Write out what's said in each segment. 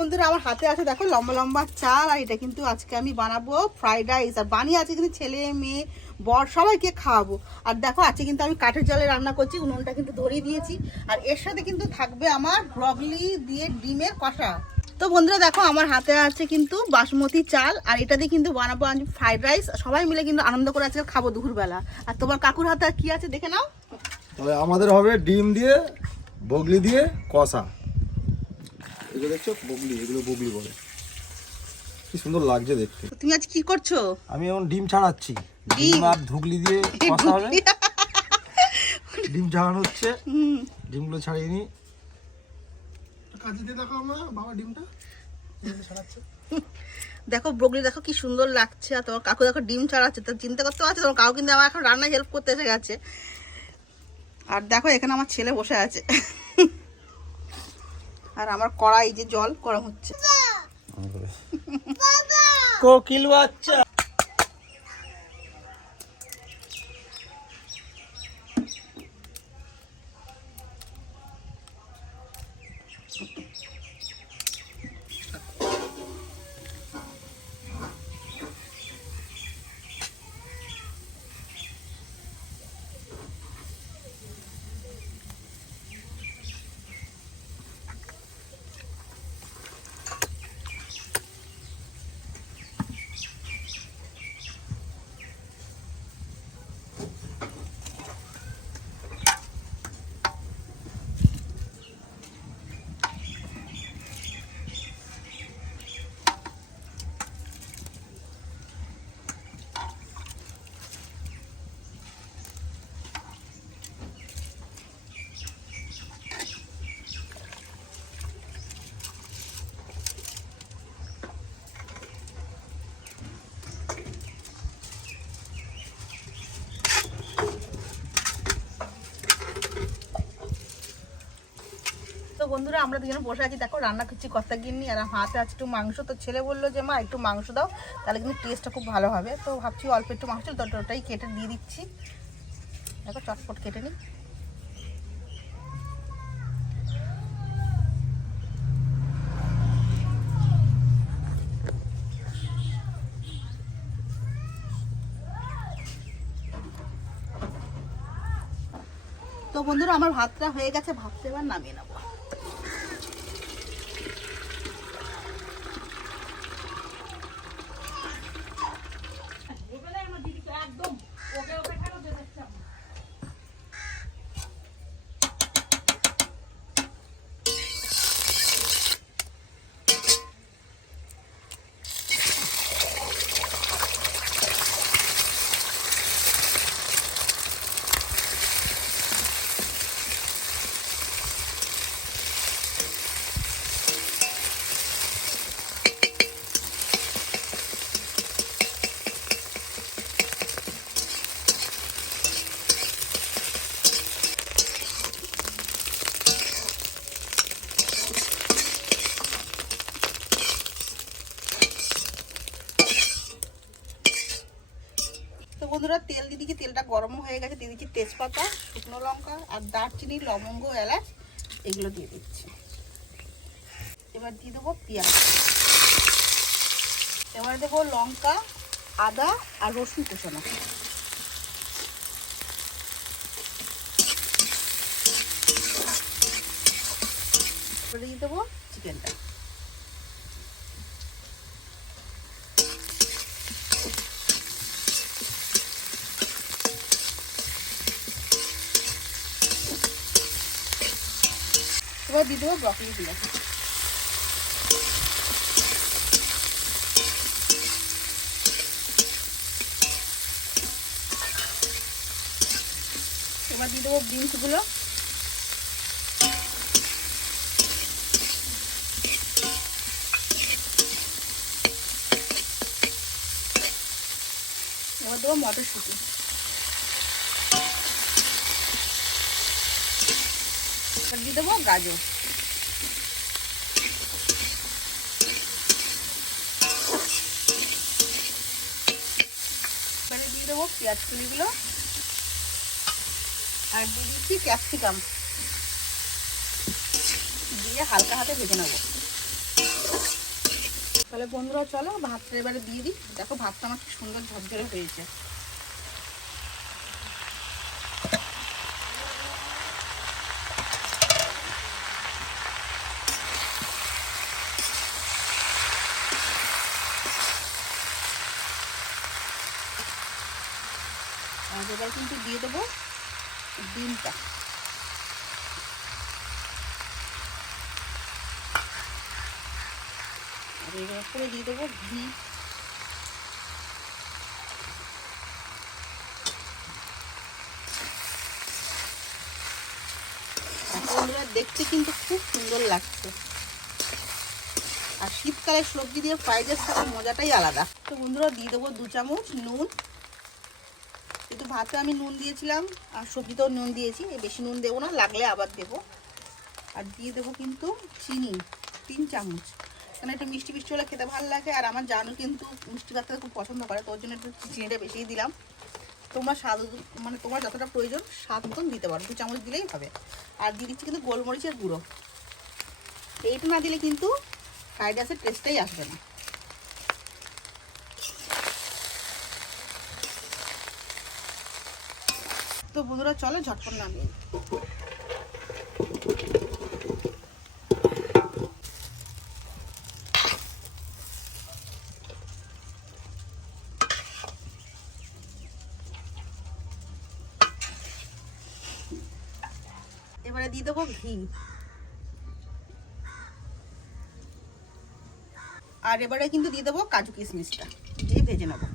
বন্ধুরা আমার হাতে আছে দেখো লম্বা লম্বা চাল, আর এটা কিন্তু আজকে আমি বানাবো ফ্রাইড রাইস। আর বানিয়ে আছে কিন্তু ছেলে মেয়ে বর সবাইকে খাওয়াবো। আর দেখো আজকে কিন্তু আমি কাঠের জলে রান্না করছি, উনুনটা কিন্তু ধরিয়ে দিয়েছি। আর এর সাথে কিন্তু থাকবে আমার ব্রকলি দিয়ে ডিমের কষা। তো বন্ধুরা দেখো আমার হাতে আছে কিন্তু বাসমতি চাল, আর এটা দিয়ে কিন্তু বানাবো আমি ফ্রাইড রাইস। সবাই মিলে কিন্তু আনন্দ করে আজকে খাবো দুপুরবেলা। আর তোমার কাকুর হাতে কি আছে দেখে নাও। তবে আমাদের হবে ডিম দিয়ে বগলি দিয়ে কষা। এগুলো দেখছো বগলি, এগুলো বগলি বলে। কি সুন্দর লাগছে দেখতে। তুমি আজ কি করছো? আমি এখন ডিম ছাড়াচ্ছি। ডিম আর ধুগলি দিয়ে কষা হবে। ডিম ছাড়ানো হচ্ছে। ডিমগুলো ছাড়িয়ে নি। কাজে দিয়ে দেখো আমার বাবা ডিমটা ছাড়াচ্ছে। দেখো ব্রকলি দেখো কি সুন্দর লাগছে। আর তোমার কাকু দেখো ডিম ছাড়াচ্ছে। তো চিন্তা করতে পারছো তোমার কাকু কিন্তু আমার এখন রান্নায় হেল্প করতে এসে গেছে। আর দেখো এখানে আমার ছেলে বসে আছে। আর আমার কড়াই যে জল গরম হচ্ছে। কোকিল বাচ্চা। তো বন্ধুরা আমরা দুজনে বসে আছি দেখো রান্না করছি কর্তা গিন্নি। আর হাতে আছে একটু মাংস। তো ছেলে বললো যে মা একটু মাংস দাও, তাহলে কিন্তু টেস্টটা খুব ভালো হবে। তো ভাবছি অল্প একটু মাংস তো ওটাই কেটে দিয়ে দিচ্ছি। দেখো চটপট কেটে নিই। তো বন্ধুরা আমার ভাতটা হয়ে গেছে, ভাতটা এবার নামিয়ে নেবো। তো বন্ধুরা তেল দিয়ে দিচ্ছি, তেলটা গরম হয়ে গেছে। দিয়ে দিচ্ছি তেজপাতা, শুকনো লঙ্কা আর দারচিনি, লবঙ্গ, এলাচ এগুলো দিয়ে দিচ্ছি। এবার দিয়ে দেবো পেঁয়াজ। এবার দেবো লঙ্কা, আদা আর রসুন কুচানো। এবার দিয়ে দেবো চিকেনটা। এবার দিয়ে দেবো ব্রকলি দিয়ে। এবার দিয়ে দেবো বিনসগুলো। এবার দেবো মটরশুঁটি। এবার দিয়ে দেবো গাজর। এবারে দিয়ে দেবো পেঁয়াজ কুলিগুলো আর দিয়ে দিচ্ছি ক্যাপসিকাম, দিয়ে হালকা হাতে ভেজে নেবো। তাহলে বন্ধুরা চলো ভাতটা এবারে দিয়ে দিই। দেখো ভাতটা আমার কি সুন্দর ঝরঝরে হয়েছে। আর এবার কিন্তু দিয়ে দেবো ডিমটা। আর এর উপরে দিয়ে দেবো ঘি। বন্ধুরা দেখতে কিন্তু খুব সুন্দর লাগছে। আর শীতকালে সবজি দিয়ে ফ্রাইড রাইস খাওয়ার মজাটাই আলাদা। তো বন্ধুরা দিয়ে দেবো 2 চামচ নুন। কিন্তু ভাতে আমি নুন দিয়েছিলাম আর সবজিতেও নুন দিয়েছি, বেশি নুন দেবো না, লাগলে আবার দেবো। আর দিয়ে দেবো কিন্তু চিনি 3 চামচ, কারণ একটু মিষ্টি মিষ্টি হলে খেতে ভালো লাগে। আর আমার জানু কিন্তু মিষ্টি ভাতটা খুব পছন্দ করে, তোর জন্য একটু চিনিটা বেশিই দিলাম। তোমরা স্বাদ মানে তোমার যতটা প্রয়োজন স্বাদ মতন দিতে পারো, 2 চামচ দিলেই হবে। আর দিয়ে দিচ্ছি কিন্তু গোলমরিচের গুঁড়ো। এইটা না দিলে কিন্তু ফ্রাইড রাইসের টেস্টটাই আসবে না। তো বন্ধুরা চলো ঝটপট নামিয়ে। এবারে দিয়ে দেবো ঘি। আর এবারে কিন্তু দিয়ে দেবো কাজু কিশমিশটা, দিয়ে ভেজে নেবো।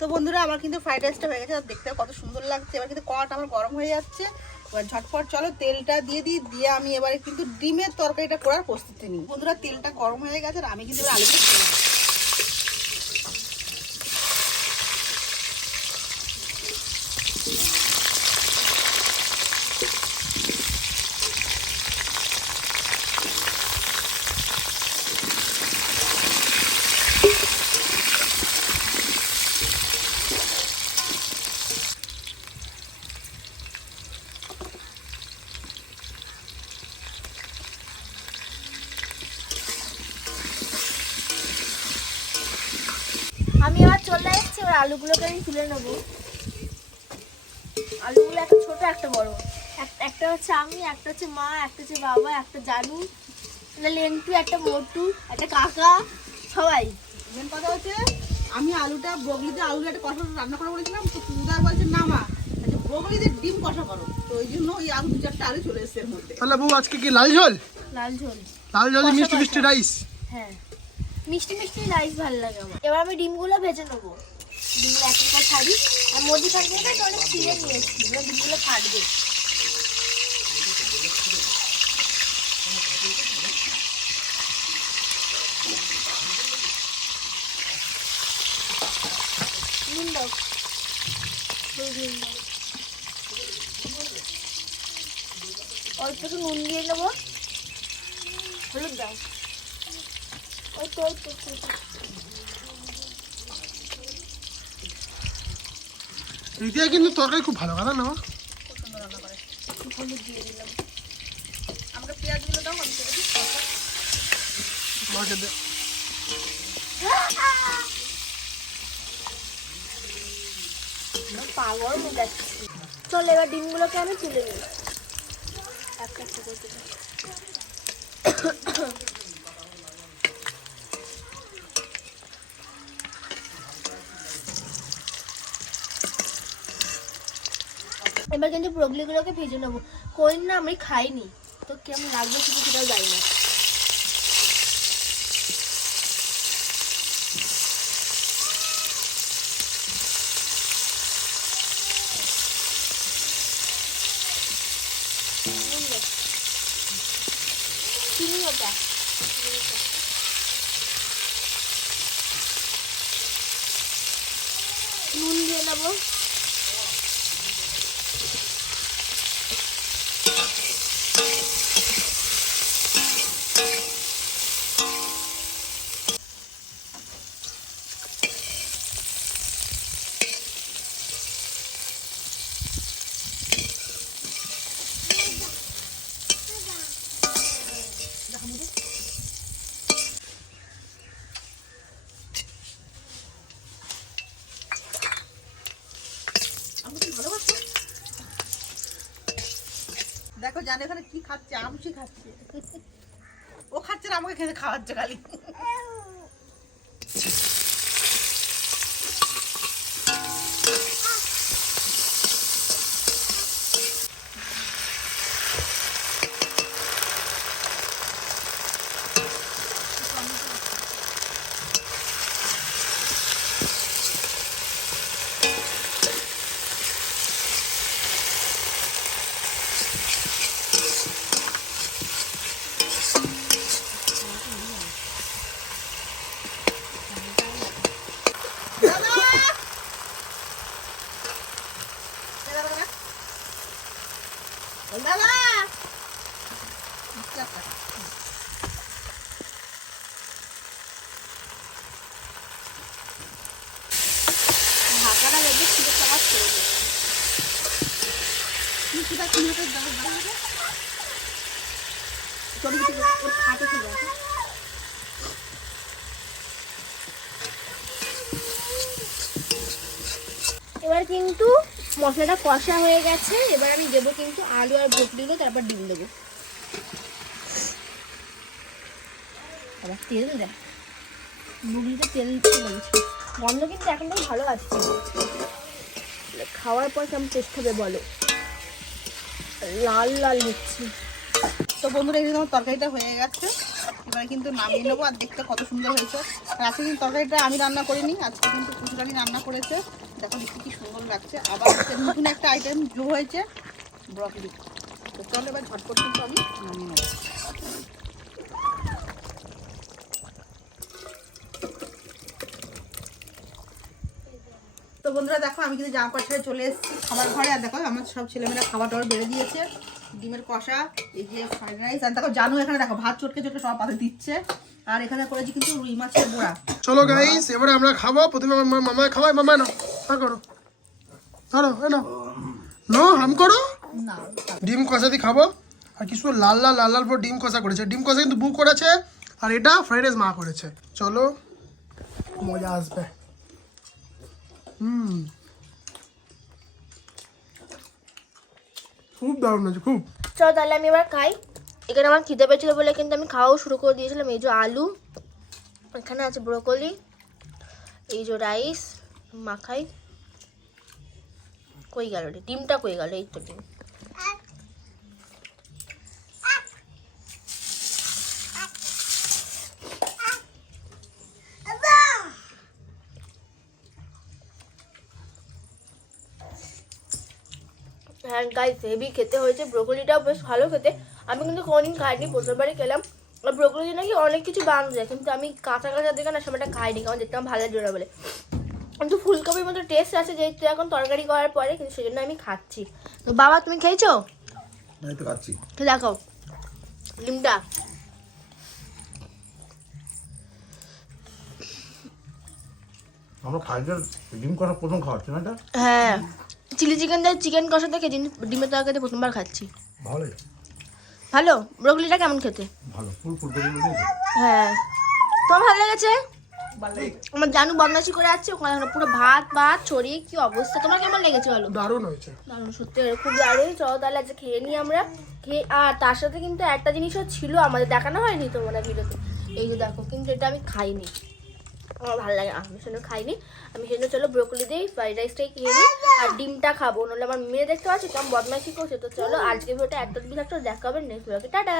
তো বন্ধুরা আমার কিন্তু ফ্রাইড রাইসটা হয়ে গেছে, আর দেখতে কত সুন্দর লাগছে। এবার কিন্তু কড়াটা আমার গরম হয়ে যাচ্ছে। এবার ঝটপট চলো তেলটা দিয়ে দিই, দিয়ে আমি এবারে কিন্তু ডিমের তরকারিটা করার প্রস্তুতি নিই। বন্ধুরা তেলটা গরম হয়ে গেছে, আর আমি কিন্তু এবার আলুটা দিয়ে দেবো। আমি এবার চলে যাচ্ছি, এবার আলুগুলোকে আমি তুলে নেবো। আলুগুলো একটা ছোট একটা বড়, একটা হচ্ছে আমি, একটা হচ্ছে মা, একটা হচ্ছে বাবা, একটা জানু, একটা লেন্টু, একটা মোটু, একটা কাকা, সবাই। মেন কথা হচ্ছে আমি আলুটা ব্রকলিতে আলুটা একটা কষা রান্না করা বলেছিলাম, তো সুন্দর বলছে না মা ব্রকলিতে ডিম কষা করো, তো ওই জন্য ওই আলু 2-4টা আলু চলে এসছে এর মধ্যে। তাহলে বউ আজকে কি লাল ঝোল? লাল ঝোল, লাল ঝোল কষা মিষ্টি মিষ্টি কষা। রাইস। হ্যাঁ মিষ্টি মিষ্টি রাইস ভালো লাগে আমার। এবার আমি ডিমগুলো ভেজে নেবো। ডিমগুলো এক পর ছাড়ি, আর মুরগি থাকবে না তো অনেক ছিঁড়ে নিয়েছি, এবার ডিমগুলো ফাটবে। নুন দাও, নুন দাও, অল্প একটু নুন দিয়ে নেবো। হলুদ দাও, ওই তো ওই তো ওই তো। রীতিয়া কিন্তু তরকারি খুব ভালো কথা না? খুব সুন্দর রান্না করে। হলুদ দিয়ে দিলাম। আমাকে পেঁয়াজগুলো দাও, আমি কেটে দিই। মাকে দে। পাগল হয়ে যাচ্ছে। চল এবার ডিমগুলোকে আমি তুলে নিই, একটা একটা করে তুলে। এবার কিন্তু ব্রকলিগুলোকে ভেজে নেবো। কোন না আমি খাইনি, তো কেমন লাগবে শুধু সেটাও জানি না। চিনি ওটা বানাবো। দেখো জানে এখানে কি খাচ্ছে, আমসি খাচ্ছে। ও খাচ্ছে না, আমাকে খেতে খাওয়াচ্ছে খালি। ঢাকাটা রেখে ছিল চালাচ করে দেবো। এবার কিন্তু মশলাটা কষা হয়ে গেছে। এবার আমি দেবো কিন্তু আলু আর ব্রকলিগুলো, তারপর ডিম দেবো। আবার তেল দেয়, ব্রকলিতে তেল চলে গেছে। গন্ধ কিন্তু এখন থেকে ভালো আছে। খাওয়ার পর কেমন টেস্ট হবে বলো? লাল লাল হচ্ছে। তো বন্ধুরা এই যে আমার তরকারিটা হয়ে গেছে, এবার কিন্তু নামিয়ে নেবো। আর দেখতে কত সুন্দর হয়েছে। আর আজকে কিন্তু তরকারিটা আমি রান্না করিনি, আজকে কিন্তু পুচুরানি রান্না করেছে। দেখো দেখতে কি সুন্দর লাগছে। আবার হচ্ছে নতুন একটা আইটেম যোগ হয়েছে, ব্রকলি। তো চলো এবার ঝটপট কিন্তু আমি নামিয়ে নেবো। তো বন্ধুরা দেখো আমি কিন্তু জামা কাপড় ছেড়ে চলে এসেছি খাবার ঘরে। আর দেখো আমার সব ছেলেমেয়েরা খাবার টাবার বেড়ে দিয়েছে। ডিমের কষা, এই যে ফ্রাইড রাইস, আর দেখো জানু এখানে দেখো ভাত চটকে চটকে সব পাতে দিচ্ছে। আর এখানে করেছি কিন্তু রুই মাছের বড়া। চলো গাইস, এবারে আমরা খাবো। প্রথমে আমার মামা খাওয়াই। মামা না করো, ধরো না নো হাম করো। না ডিম কষা দিয়ে খাবো। আর কিছু লাল লাল লাল লাল পর ডিম কষা করেছে। ডিম কষা কিন্তু বু করেছে, আর এটা ফ্রাইড রাইস মা করেছে। চলো মজা আসবে। খুব দারুণ আছে, খুব। চলো তাহলে আমি এবার খাই। এখানে আমার খিদে পেয়েছিল বলে কিন্তু আমি খাওয়াও শুরু করে দিয়েছিলাম। এই যে আলু, এখানে আছে ব্রোকলি, এই যে রাইস মাখাই। কই গেল রে ডিমটা, কই গেল? এই তো ডিম। হ্যাঁ গাইস, হেভি খেতে হয়েছে। ব্রোকলিটাও বেশ ভালো খেতে। আমি কিন্তু কোনোদিন খাইনি, প্রথমবারই খেলাম। আর ব্রোকলি নাকি অনেক কিছু বানানো যায়, কিন্তু আমি কাঁচা কাঁচা দেখে না সময়টা খাইনি, কারণ দেখতে আমার ভালো লাগে না বলে। কিন্তু ফুলকপির মতো টেস্ট আছে যেহেতু এখন তরকারি করার পরে, কিন্তু সেজন্য আমি খাচ্ছি। তো বাবা তুমি খেয়েছো? আমি তো খাচ্ছি। দেখো ডিমটা। আমরা খাইলে ডিম কষা প্রথম খাওয়াচ্ছি না এটা? হ্যাঁ, চিলি চিকেন দিয়ে চিকেন কষা থেকে ডিমের তরকারি প্রথমবার খাচ্ছি। ভালো ভালো। ব্রোকলিটা কেমন খেতে? ভালো, ফুল ফুল করে। হ্যাঁ, তোমার ভালো লেগেছে? আমার জানু বদমাশি করে আছে ওখানে, পুরো ভাত ভাত ছড়িয়ে কি অবস্থা। তোমার কেমন লেগেছে বলো? দারুণ হয়েছে। দারুণ, সত্যি খুব দারুণ। চলো তাহলে আজকে খেয়ে নিই আমরা। আর তার সাথে কিন্তু একটা জিনিসও ছিল আমাদের, দেখানো হয়নি তোমার ভিডিওতে। এই যে দেখো, কিন্তু এটা আমি খাইনি, আমার ভালো লাগে, আমি সেজন্য খাইনি। আমি সেজন্য চলো ব্রোকলি দিয়ে ফ্রাইড রাইসটাই খেয়ে নিই, আর ডিমটা খাবো। নাহলে আমার মেয়ে দেখতে পাচ্ছি কেমন বদমাইশি করছে। তো চলো আজকে ভিডিওটা একটা দেখা হবে নেক্সট ভিডিওতে। টাটা।